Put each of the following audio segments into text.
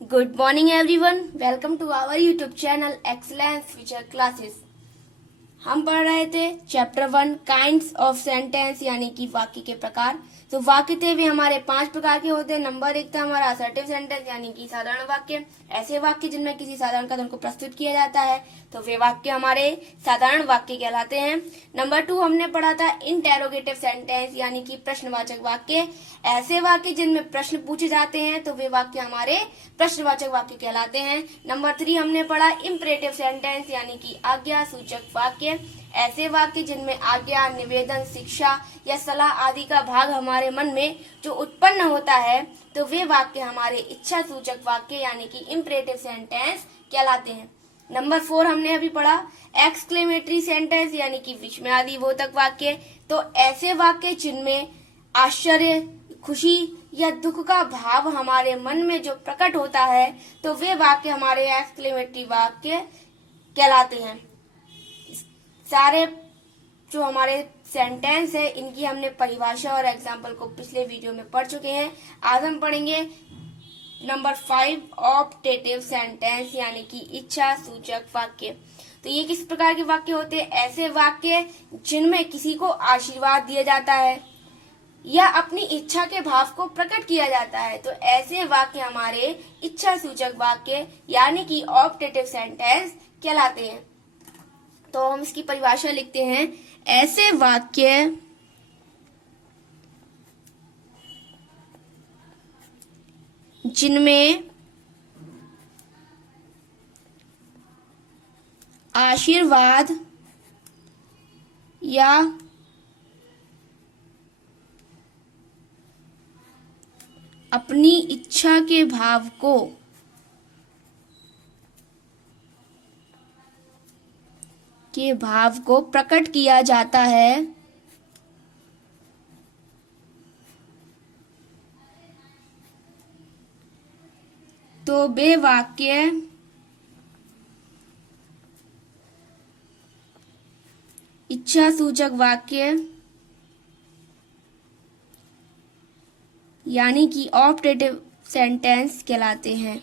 Good morning everyone. Welcome to our YouTube channel Excellence Future Classes. हम पढ़ रहे थे चैप्टर 1 काइंड्स ऑफ सेंटेंस यानी कि वाक्य के प्रकार। तो वाक्य थे वे हमारे 5 प्रकार के होते हैं। नंबर 1 था हमारा असर्टिव सेंटेंस यानी कि साधारण वाक्य, ऐसे वाक्य जिनमें किसी साधारण कथन को प्रस्तुत किया जाता है, तो वे वाक्य हमारे साधारण वाक्य कहलाते हैं। नंबर 2 हमने पढ़ा था इंटेरोगेटिव सेंटेंस यानी कि प्रश्नवाचक वाक्य, ऐसे वाक्य जिनमें प्रश्न पूछे जाते हैं, तो वे वाक्य हमारे प्रश्नवाचक वाक्य कहलाते हैं। नंबर 3 हमने पढ़ा इंपरेटिव सेंटेंस यानी कि आज्ञा सूचक वाक्य, ऐसे वाक्य जिनमें आज्ञा, निवेदन, शिक्षा या सलाह आदि का भाग हमारे मन में जो उत्पन्न होता है, तो वे वाक्य हमारे इच्छा सूचक वाक्य यानी कि इंपरेटिव सेंटेंस कहलाते हैं। नंबर 4 हमने अभी पढ़ा एक्सक्लेमेटरी सेंटेंस यानी कि विस्मयादि बोधक वाक्य, तो ऐसे वाक्य जिनमें आश्चर्य, खुशी या दुख का भाव हमारे मन में जो प्रकट होता है, तो वे वाक्य हमारे एक्सक्लेमेटरी वाक्य कहलाते हैं। सारे जो हमारे सेंटेंस है इनकी हमने परिभाषा और एग्जाम्पल को पिछले वीडियो में पढ़ चुके हैं। आज हम पढ़ेंगे नंबर 5 ऑप्टेटिव सेंटेंस यानी कि इच्छा सूचक वाक्य। तो ये किस प्रकार के वाक्य होते हैं? ऐसे वाक्य जिनमें किसी को आशीर्वाद दिया जाता है या अपनी इच्छा के भाव को प्रकट किया जाता है, तो ऐसे वाक्य हमारे इच्छा सूचक वाक्य यानी कि ऑप्टेटिव सेंटेंस कहलाते हैं। तो हम इसकी परिभाषा लिखते हैं, ऐसे वाक्य जिनमें आशीर्वाद या अपनी इच्छा के भाव को प्रकट किया जाता है, तो वे वाक्य इच्छा सूचक वाक्य यानी कि ऑप्टेटिव सेंटेंस कहलाते हैं।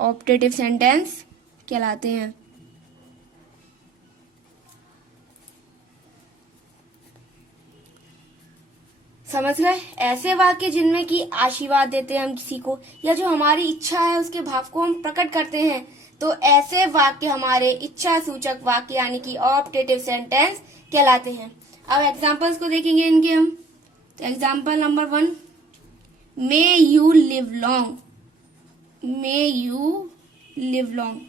ऑप्टेटिव सेंटेंस कहलाते हैं। समझ गए? ऐसे वाक्य जिनमें कि आशीर्वाद देते हैं हम किसी को या जो हमारी इच्छा है उसके भाव को हम प्रकट करते हैं, तो ऐसे वाक्य हमारे इच्छा सूचक वाक्य यानी कि ऑप्टेटिव सेंटेंस कहलाते हैं। अब एग्जांपल्स को देखेंगे इनके हम। तो example number 1, may you live long, may you live long,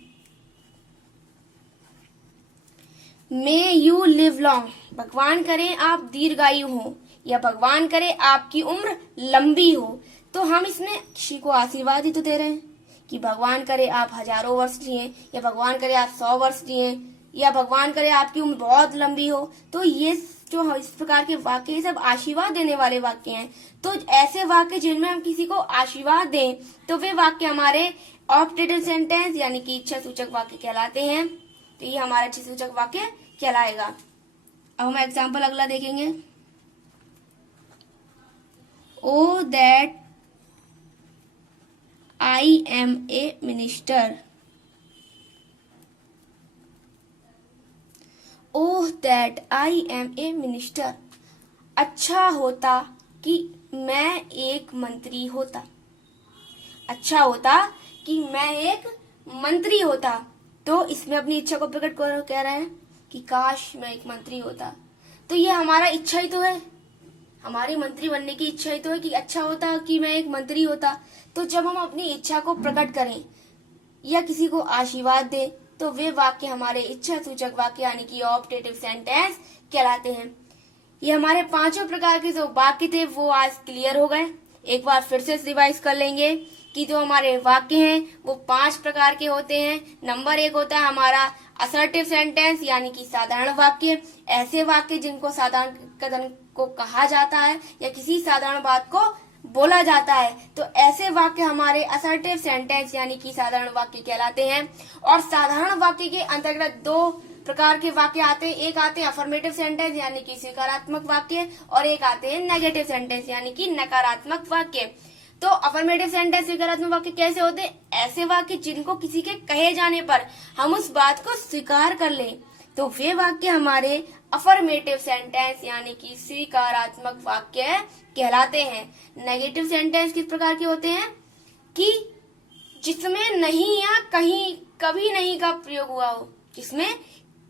may you live long, भगवान करे आप दीर्घायु हो या भगवान करे आपकी उम्र लंबी हो। तो हम इसमें किसी को आशीर्वाद ही तो दे रहे हैं कि भगवान करे आप हजारों वर्ष जिए या भगवान करे आप 100 वर्ष जिए या भगवान करे आपकी उम्र बहुत लंबी हो। तो ये जो इस प्रकार के वाक्य ये सब आशीर्वाद देने वाले वाक्य हैं। तो ऐसे वाक्य जिनमें हम किसी को आशीर्वाद दें, तो वे वाक्य हमारे ऑप्टेटिव सेंटेंस यानी कि इच्छा सूचक वाक्य कहलाते हैं। तो ये हमारा इच्छा सूचक वाक्य कहलाएगा। अब हम एग्जाम्पल अगला देखेंगे। Oh that I am a minister. Oh that I am a minister. अच्छा होता कि मैं एक मंत्री होता। अच्छा होता कि मैं एक मंत्री होता। तो इसमें अपनी इच्छा को प्रकट कह रहे हैं कि काश मैं एक मंत्री होता। तो ये हमारा इच्छा ही तो है, हमारी मंत्री बनने की इच्छा ही तो है कि अच्छा होता कि मैं एक मंत्री होता। तो जब हम अपनी इच्छा को प्रकट करें या किसी को आशीर्वाद दें, तो वे वाक्य हमारे इच्छा सूचक वाक्य यानी कि ऑप्टेटिव सेंटेंस कहलाते हैं। ये हमारे 5 प्रकार के जो वाक्य थे वो आज क्लियर हो गए। एक बार फिर से रिवाइज कर लेंगे कि जो हमारे वाक्य हैं वो 5 प्रकार के होते हैं। नंबर 1 होता है हमारा असर्टिव सेंटेंस यानी कि साधारण वाक्य, ऐसे वाक्य जिनको साधारण कथन को कहा जाता है या किसी साधारण बात को बोला जाता है, तो ऐसे वाक्य हमारे असर्टिव सेंटेंस यानी कि साधारण वाक्य कहलाते हैं। और साधारण वाक्य के अंतर्गत 2 प्रकार के वाक्य आते हैं। एक आते हैं अफर्मेटिव सेंटेंस यानी कि स्वीकारात्मक वाक्य, और एक आते हैं नेगेटिव सेंटेंस यानी कि नकारात्मक वाक्य। तो अफर्मेटिव सेंटेंस स्वीकारात्मक वाक्य कैसे होते हैं? ऐसे वाक्य जिनको किसी के कहे जाने पर हम उस बात को स्वीकार कर लें, तो वे वाक्य हमारे अफर्मेटिव सेंटेंस यानी कि स्वीकारात्मक वाक्य कहलाते हैं। नेगेटिव सेंटेंस किस प्रकार के होते हैं? कि जिसमें नहीं या कहीं कभी नहीं का प्रयोग हुआ हो, जिसमें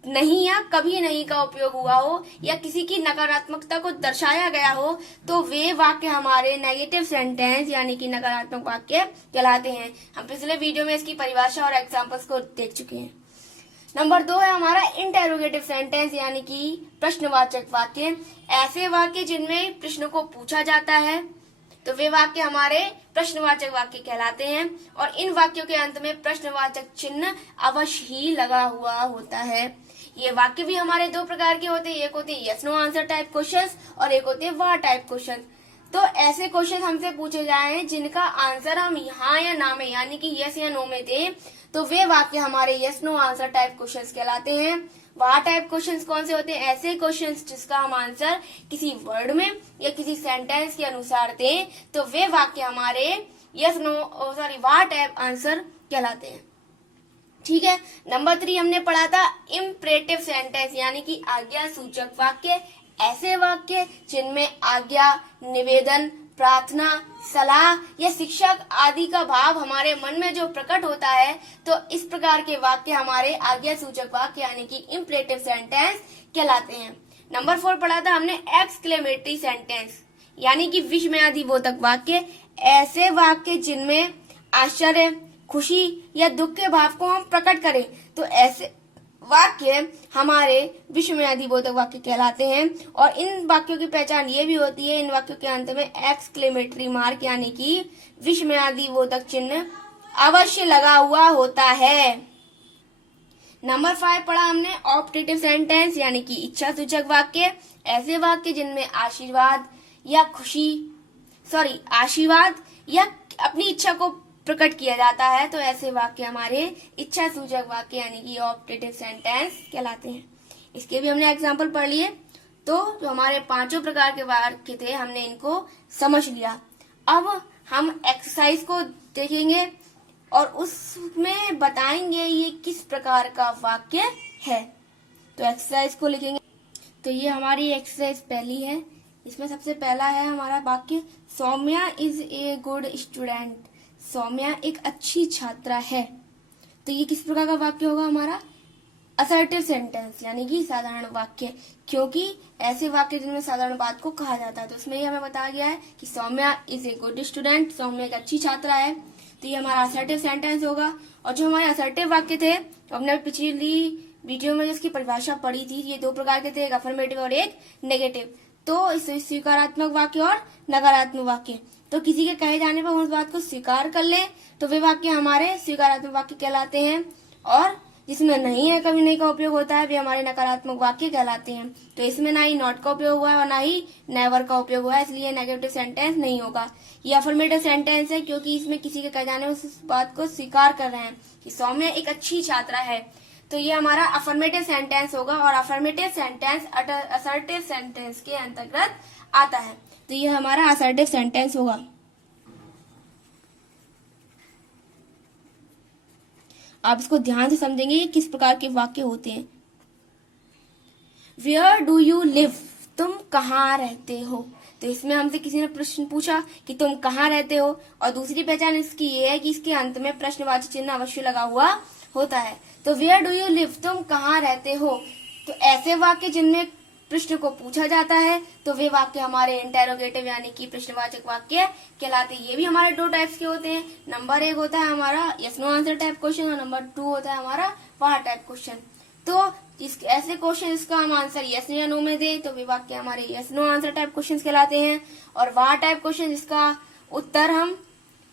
नहीं या कभी नहीं का उपयोग हुआ हो, या किसी की नकारात्मकता को दर्शाया गया हो, तो वे वाक्य हमारे नेगेटिव सेंटेंस यानी कि नकारात्मक वाक्य कहलाते हैं। हम पिछले वीडियो में इसकी परिभाषा और एग्जांपल्स को देख चुके हैं। नंबर 2 है हमारा इंटेरोगेटिव सेंटेंस यानी कि प्रश्नवाचक वाक्य। ऐसे वाक्य जिनमें प्रश्न को पूछा जाता है, तो वे वाक्य हमारे प्रश्नवाचक वाक्य कहलाते हैं, और इन वाक्यों के अंत में प्रश्नवाचक चिन्ह अवश्य ही लगा हुआ होता है। ये वाक्य भी हमारे दो प्रकार के होते हैं, एक होते हैं yes no answer type questions और एक होते हैं वाह टाइप क्वेश्चन। तो ऐसे क्वेश्चन हमसे पूछे जाए जिनका आंसर हम हाँ या ना में यानी कि यस या नो में दें, तो वे वाक्य हमारे yes no answer type questions कहलाते हैं। वाह टाइप क्वेश्चंस कौन से होते हैं? ऐसे क्वेश्चंस जिसका हम आंसर किसी वर्ड में या किसी सेंटेंस के अनुसार दें, तो वे वाक्य हमारे यस नो सॉरी वाह टाइप आंसर कहलाते हैं। ठीक है। नंबर 3 हमने पढ़ा था इम्परेटिव सेंटेंस यानी कि आज्ञा सूचक वाक्य। ऐसे वाक्य जिनमें आज्ञा, निवेदन, प्रार्थना, सलाह या शिक्षा आदि का भाव हमारे मन में जो प्रकट होता है, तो इस प्रकार के वाक्य हमारे आज्ञा सूचक वाक्य यानी कि इम्परेटिव सेंटेंस कहलाते हैं। नंबर 4 पढ़ा था हमने एक्सक्लेमेटरी सेंटेंस यानी कि विस्मयादिबोधक वाक्य। ऐसे वाक्य जिनमें आश्चर्य, खुशी या दुख के भाव को हम प्रकट करें, तो ऐसे वाक्य हमारे विस्मयादिबोधक वाक्य कहलाते हैं। और इन वाक्यों की पहचान ये भी होती है, इन वाक्यों के अंत में एक्सक्लेमेटरी मार्क यानी कि विस्मयादिबोधक चिन्ह अवश्य लगा हुआ होता है। नंबर 5 पढ़ा हमने ऑप्टेटिव सेंटेंस यानी कि इच्छा सूचक वाक्य। ऐसे वाक्य जिनमें आशीर्वाद या अपनी इच्छा को प्रकट किया जाता है, तो ऐसे वाक्य हमारे इच्छा सूचक वाक्य यानी कि ऑप्टेटिव सेंटेंस कहलाते हैं। इसके भी हमने एग्जाम्पल पढ़ लिए। तो जो हमारे 5 प्रकार के वाक्य थे हमने इनको समझ लिया। अब हम एक्सरसाइज को देखेंगे और उसमें बताएंगे ये किस प्रकार का वाक्य है। तो एक्सरसाइज को लिखेंगे। तो ये हमारी एक्सरसाइज पहली है। इसमें सबसे पहला है हमारा वाक्य, Saumya is a good student. Saumya एक अच्छी छात्रा है। तो ये किस प्रकार का वाक्य होगा? हमारा असर्टिव सेंटेंस यानी कि साधारण वाक्य, क्योंकि ऐसे वाक्य जिनमें साधारण बात को कहा जाता है। तो उसमें ही हमें बताया गया है कि Saumya is a good student, Saumya एक अच्छी छात्रा है। तो ये हमारा असर्टिव सेंटेंस होगा। और जो हमारे असर्टिव वाक्य थे, तो हमने पिछली वीडियो में जिसकी परिभाषा पढ़ी थी, ये 2 प्रकार के थे, एक अफर्मेटिव और एक नेगेटिव। तो इस स्वीकारात्मक वाक्य और नकारात्मक वाक्य। तो किसी के कहे जाने पर हम उस बात को स्वीकार कर लें, तो वे वाक्य हमारे स्वीकारात्मक वाक्य कहलाते हैं। और जिसमें नहीं है, कभी नहीं का उपयोग होता है, वे हमारे नकारात्मक वाक्य कहलाते हैं। तो इसमें ना ही नॉट का उपयोग हुआ है और ना ही नेवर का उपयोग हुआ है, इसलिए नेगेटिव सेंटेंस नहीं होगा। ये अफर्मेटिव सेंटेंस है क्योंकि इसमें किसी के कहे जाने पर उस बात को स्वीकार कर रहे हैं कि सौम्या एक अच्छी छात्रा है। तो ये हमारा अफर्मेटिव सेंटेंस होगा। और अफर्मेटिव सेंटेंस असर्टिव सेंटेंस के अंतर्गत आता है। तो ये हमारा असर्टिव सेंटेंस होगा। आप इसको ध्यान से समझेंगे कि किस प्रकार के वाक्य होते हैं। Where do you live? तुम कहाँ रहते हो? तो इसमें हमसे किसी ने प्रश्न पूछा कि तुम कहाँ रहते हो, और दूसरी पहचान इसकी ये है कि इसके अंत में प्रश्नवाची चिन्ह अवश्य लगा हुआ होता है। तो Where do you live? तुम कहाँ रहते हो? तो ऐसे वाक्य जिनमें प्रश्न को पूछा जाता है, तो वे वाक्य हमारे इंटेरोगेटिव यानी कि प्रश्नवाचक वाक्य कहलाते हैं। ये भी हमारे 2 टाइप्स के होते हैं। नंबर 1 होता है हमारा yes no answer type question और नंबर 2 होता है हमारा वाह टाइप क्वेश्चन। तो ऐसे क्वेश्चन जिसका हम आंसर यस या नो में दे, तो वे वाक्य हमारे yes no answer type question कहलाते हैं। और वाह टाइप क्वेश्चन जिसका उत्तर हम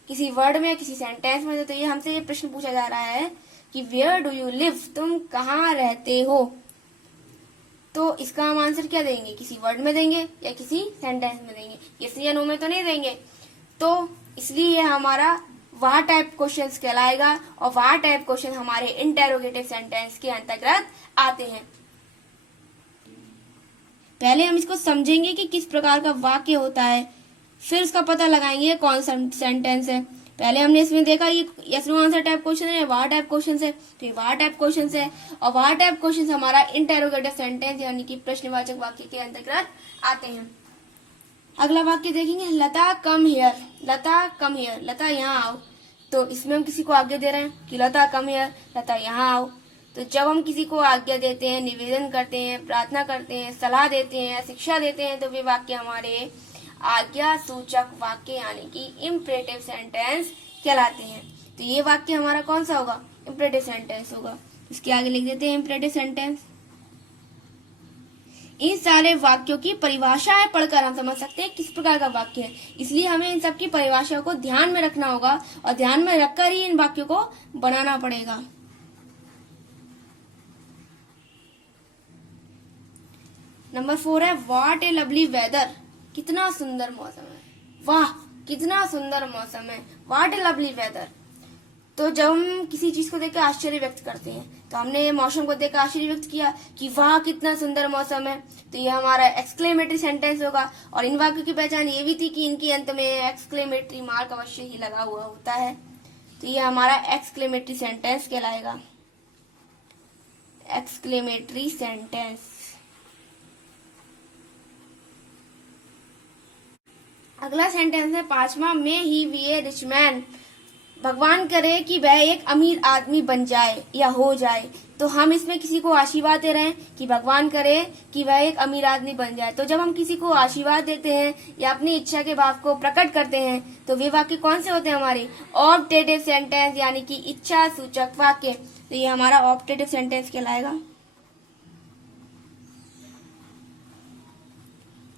किसी वर्ड में किसी सेंटेंस में दे, तो ये हमसे ये प्रश्न पूछा जा रहा है कि वेयर डू यू लिव? तुम कहाँ रहते हो? तो इसका हम आंसर क्या देंगे? किसी वर्ड में देंगे या किसी सेंटेंस में देंगे, यस या नो में तो नहीं देंगे। तो इसलिए ये हमारा वह टाइप क्वेश्चंस कहलाएगा और वह टाइप क्वेश्चन हमारे इंटेरोगेटिव सेंटेंस के अंतर्गत आते हैं। पहले हम इसको समझेंगे कि किस प्रकार का वाक्य होता है, फिर उसका पता लगाएंगे कौन सा सेंटेंस है। पहले हमने इसमें देखा ये yes no answer type question है, वाह टाइप क्वेश्चन है, तो ये वाह टाइप क्वेश्चन है और वाह टाइप क्वेश्चन हमारा इंटेरोगेटिव सेंटेंस यानी कि प्रश्नवाचक वाक्य के अंतर्गत आते हैं। अगला वाक्य देखेंगे, लता come here, Lata come here, लता यहाँ आओ। तो इसमें हम किसी को आज्ञा दे रहे हैं कि लता कम हियर, लता यहाँ आओ। तो जब हम किसी को आज्ञा देते हैं, निवेदन करते हैं, प्रार्थना करते हैं, सलाह देते हैं, शिक्षा देते हैं, तो वे वाक्य हमारे आज्ञा सूचक वाक्य यानी कि इम्परेटिव सेंटेंस कहलाते हैं। तो ये वाक्य हमारा कौन सा होगा? इम्परेटिव सेंटेंस होगा। इसके आगे लिख देते हैं इम्परेटिव सेंटेंस। इन सारे वाक्यों की परिभाषाएं पढ़कर हम समझ सकते हैं किस प्रकार का वाक्य है, इसलिए हमें इन सबकी परिभाषाओं को ध्यान में रखना होगा और ध्यान में रखकर ही इन वाक्यों को बनाना पड़ेगा। नंबर 4 है व्हाट ए लवली वेदर, कितना सुंदर मौसम है। वाह कितना सुंदर मौसम है, व्हाट ए लवली वेदर। तो जब हम किसी चीज को देखकर आश्चर्य व्यक्त करते हैं, तो हमने मौसम को देखकर आश्चर्य व्यक्त किया कि वाह कितना सुंदर मौसम है, तो ये हमारा एक्सक्लेमेटरी सेंटेंस होगा। और इन वाक्यों की पहचान ये भी थी कि इनके अंत में एक्सक्लेमेटरी मार्क अवश्य ही लगा हुआ होता है, तो ये हमारा एक्सक्लेमेटरी सेंटेंस कहलाएगा। Exclamatory sentence. अगला सेंटेंस है 5वां, मे ही बी ए रिच मैन, भगवान करे कि वह एक अमीर आदमी बन जाए या हो जाए। तो हम इसमें किसी को आशीर्वाद दे रहे हैं कि भगवान करे कि वह एक अमीर आदमी बन जाए। तो जब हम किसी को आशीर्वाद देते हैं या अपनी इच्छा के भाव को प्रकट करते हैं, तो वे वाक्य कौन से होते हैं? हमारे ऑप्टेटिव सेंटेंस यानी कि इच्छा सूचक वाक्य। तो ये हमारा ऑप्टेटिव सेंटेंस कहलाएगा।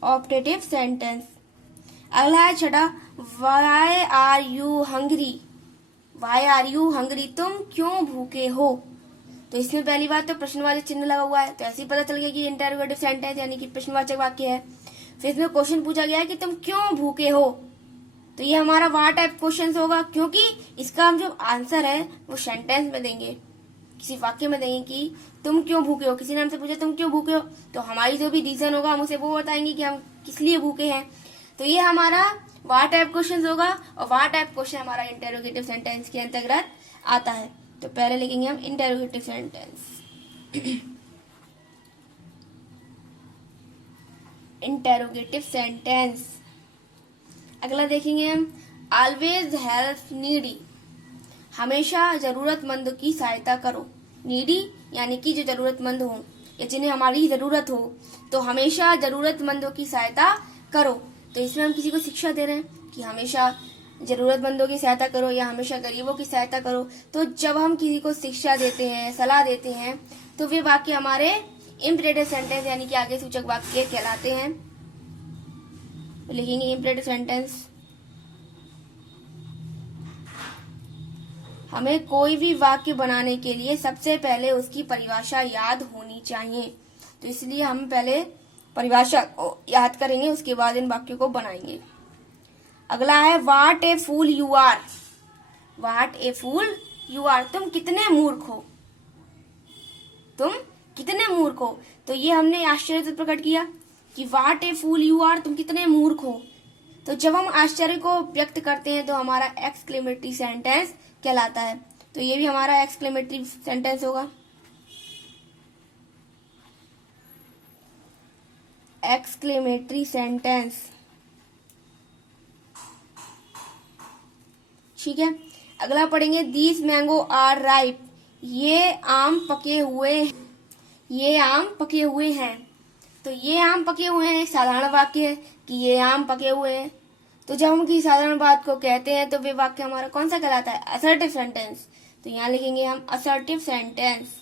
Optative sentence. अगला है 6, why are you hungry, why are you hungry, तुम क्यों भूखे हो। तो इसमें पहली बात तो प्रश्नवाचक चिन्ह लगा हुआ है, तो ऐसे ही पता चल गया कि इंटरोगेटिव सेंटेंस यानी कि प्रश्नवाचक वाक्य है। फिर इसमें क्वेश्चन पूछा गया है कि तुम क्यों भूखे हो, तो ये हमारा वाह टाइप क्वेश्चन होगा, क्योंकि इसका हम जो आंसर है वो सेंटेंस में देंगे, किसी वाक्य में देंगे कि तुम क्यों भूखे हो। किसी ने हमसे पूछा तुम क्यों भूखे हो, तो हमारी जो भी रीजन होगा हम उसे वो बताएंगे कि हम किस लिए भूखे हैं। तो ये हमारा वाह टाइप क्वेश्चन होगा और वाह टाइप क्वेश्चन हमारा इंटेरोगेटिव सेंटेंस के अंतर्गत आता है। तो पहले लिखेंगे हम इंटेरोगेटिव सेंटेंस। Interrogative sentence. अगला देखेंगे हम, ऑलवेज हेल्प नीडी, हमेशा जरूरतमंद की सहायता करो। नीडी यानी कि जो जरूरतमंद हो या जिन्हें हमारी जरूरत हो, तो हमेशा जरूरतमंदों की सहायता करो। तो इसमें हम किसी को शिक्षा दे रहे हैं कि हमेशा जरूरतमंदों की सहायता करो या हमेशा गरीबों की सहायता करो। तो जब हम किसी को शिक्षा देते हैं, सलाह देते हैं, तो वे वाक्य हमारे इम्परेटिव सेंटेंस यानी कि आगे सूचक वाक्य कहलाते हैं। तो लिखेंगे इम्परेटिव सेंटेंस। हमें कोई भी वाक्य बनाने के लिए सबसे पहले उसकी परिभाषा याद होनी चाहिए, तो इसलिए हम पहले परिभाषा को याद करेंगे, उसके बाद इन वाक्यों को बनाएंगे। अगला है what a fool you are, what a fool you are, तुम कितने मूर्ख हो, तुम कितने मूर्ख हो। तो ये हमने आश्चर्य से प्रकट किया कि what a fool you are, तुम कितने मूर्ख हो। तो जब हम आश्चर्य को व्यक्त करते हैं तो हमारा एक्सक्लेमेटरी सेंटेंस कहलाता है। तो ये भी हमारा एक्सक्लेमेटरी सेंटेंस होगा। एक्सक्लेमेटरी सेंटेंस, ठीक है। अगला पढ़ेंगे दीज मैंगो आर राइप, ये आम पके हुए, ये आम पके हुए हैं। तो ये आम पके हुए हैं एक साधारण वाक्य है कि ये आम पके हुए हैं। तो जब हम किसी साधारण बात को कहते हैं तो वे वाक्य हमारा कौन सा कहलाता है? Assertive sentence. तो यहाँ लिखेंगे हम असर्टिव सेंटेंस।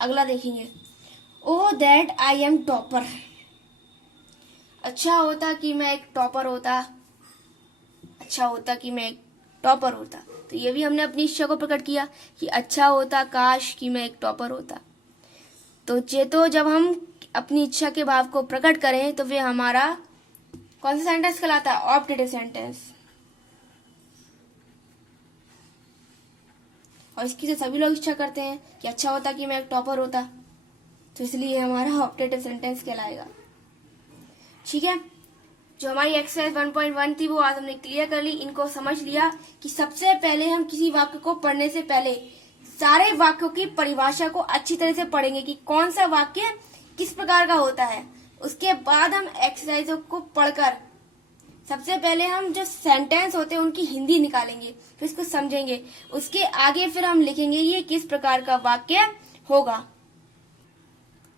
अगला देखेंगे, ओ दैट आई एम टॉपर, अच्छा होता कि मैं एक टॉपर होता, अच्छा होता कि मैं एक टॉपर होता। तो ये भी हमने अपनी इच्छा को प्रकट किया कि अच्छा होता काश कि मैं एक टॉपर होता। तो जब हम अपनी इच्छा के भाव को प्रकट करें तो वे हमारा कौन सा सेंटेंस कहलाता है? Optative sentence. और इसकी से सभी लोग इच्छा करते हैं कि अच्छा होता कि मैं एक टॉपर होता, तो इसलिए हमारा ऑप्टेटिव सेंटेंस कहलाएगा। ठीक है, जो हमारी एक्सरसाइज 1.1 थी वो आज हमने क्लियर कर ली। इनको समझ लिया कि सबसे पहले हम किसी वाक्य को पढ़ने से पहले सारे वाक्यों की परिभाषा को अच्छी तरह से पढ़ेंगे कि कौन सा वाक्य किस प्रकार का होता है। उसके बाद हम एक्सरसाइजों को पढ़कर सबसे पहले हम जो सेंटेंस होते हैं उनकी हिंदी निकालेंगे, फिर इसको समझेंगे। उसके आगे फिर हम लिखेंगे ये किस प्रकार का वाक्य होगा।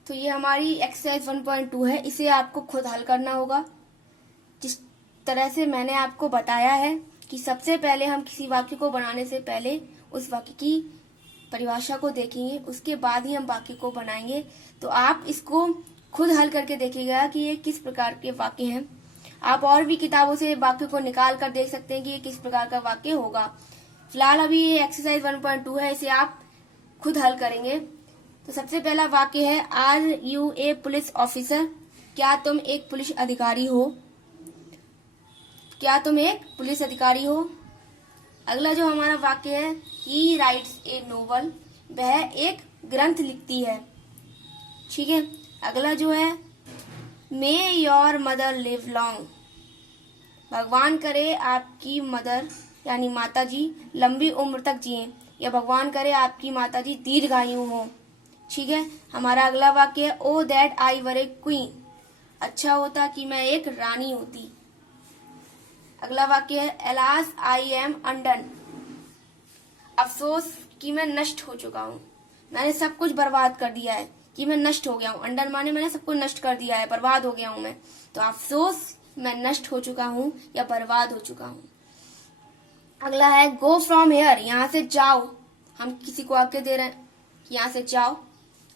तो ये हमारी एक्सरसाइज 1.2 है, इसे आपको खुद हल करना होगा। जिस तरह से मैंने आपको बताया है कि सबसे पहले हम किसी वाक्य को बनाने से पहले उस वाक्य की परिभाषा को देखेंगे, उसके बाद ही हम वाक्य को बनाएंगे। तो आप इसको खुद हल करके देखिएगा कि ये किस प्रकार के वाक्य हैं। आप और भी किताबों से वाक्य को निकाल कर देख सकते हैं कि ये किस प्रकार का वाक्य होगा। फिलहाल अभी ये एक्सरसाइज 1.2 है, इसे आप खुद हल करेंगे। तो सबसे पहला वाक्य है, are you a police officer? क्या तुम एक पुलिस अधिकारी हो? क्या तुम एक पुलिस अधिकारी हो? अगला जो हमारा वाक्य है, ही राइट्स ए नोवेल? वह एक ग्रंथ लिखती है। ठीक है, अगला जो है, मे योर मदर लिव लॉन्ग? भगवान करे आपकी मदर यानी माता जी लंबी उम्र तक जिए, या भगवान करे आपकी माता जी दीर्घायु हो। ठीक है, हमारा अगला वाक्य है, ओ that I were A queen? अच्छा होता कि मैं एक रानी होती। अगला वाक्य है, एलास आई एम अनडन? अफसोस कि मैं नष्ट हो चुका हूँ, मैंने सब कुछ बर्बाद कर दिया है, कि मैं नष्ट हो गया हूँ। अंडन माने मैंने सब कुछ नष्ट कर दिया है, बर्बाद हो गया हूँ मैं। तो अफसोस मैं नष्ट हो चुका हूँ या बर्बाद हो चुका हूँ। अगला है, गो फ्रॉम हेयर? यहाँ से जाओ। हम किसी को आज्ञा दे रहे हैं कि यहाँ से जाओ।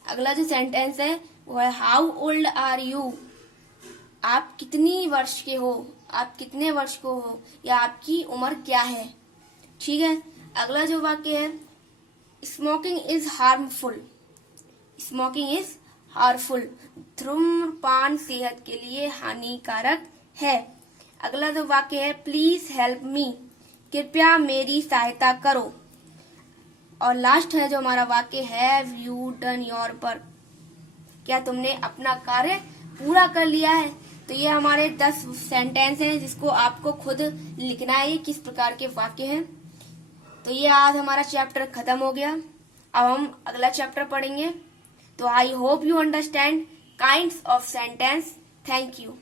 अगला जो सेंटेंस है वो है, हाउ ओल्ड आर यू? आप कितनी वर्ष के हो, आप कितने वर्ष को हो, या आपकी उम्र क्या है। ठीक है, अगला जो वाक्य है, smoking is harmful? Smoking is harmful? धूम्रपान सेहत के लिए हानिकारक है। अगला जो वाक्य है, प्लीज हेल्प मी? कृपया मेरी सहायता करो। और लास्ट है जो हमारा वाक्य, have you done your work? क्या तुमने अपना कार्य पूरा कर लिया है? तो ये हमारे 10 सेंटेंस हैं जिसको आपको खुद लिखना है, ये किस प्रकार के वाक्य हैं। तो ये आज हमारा चैप्टर खत्म हो गया। अब हम अगला चैप्टर पढ़ेंगे। तो I hope you understand kinds of sentence. Thank you.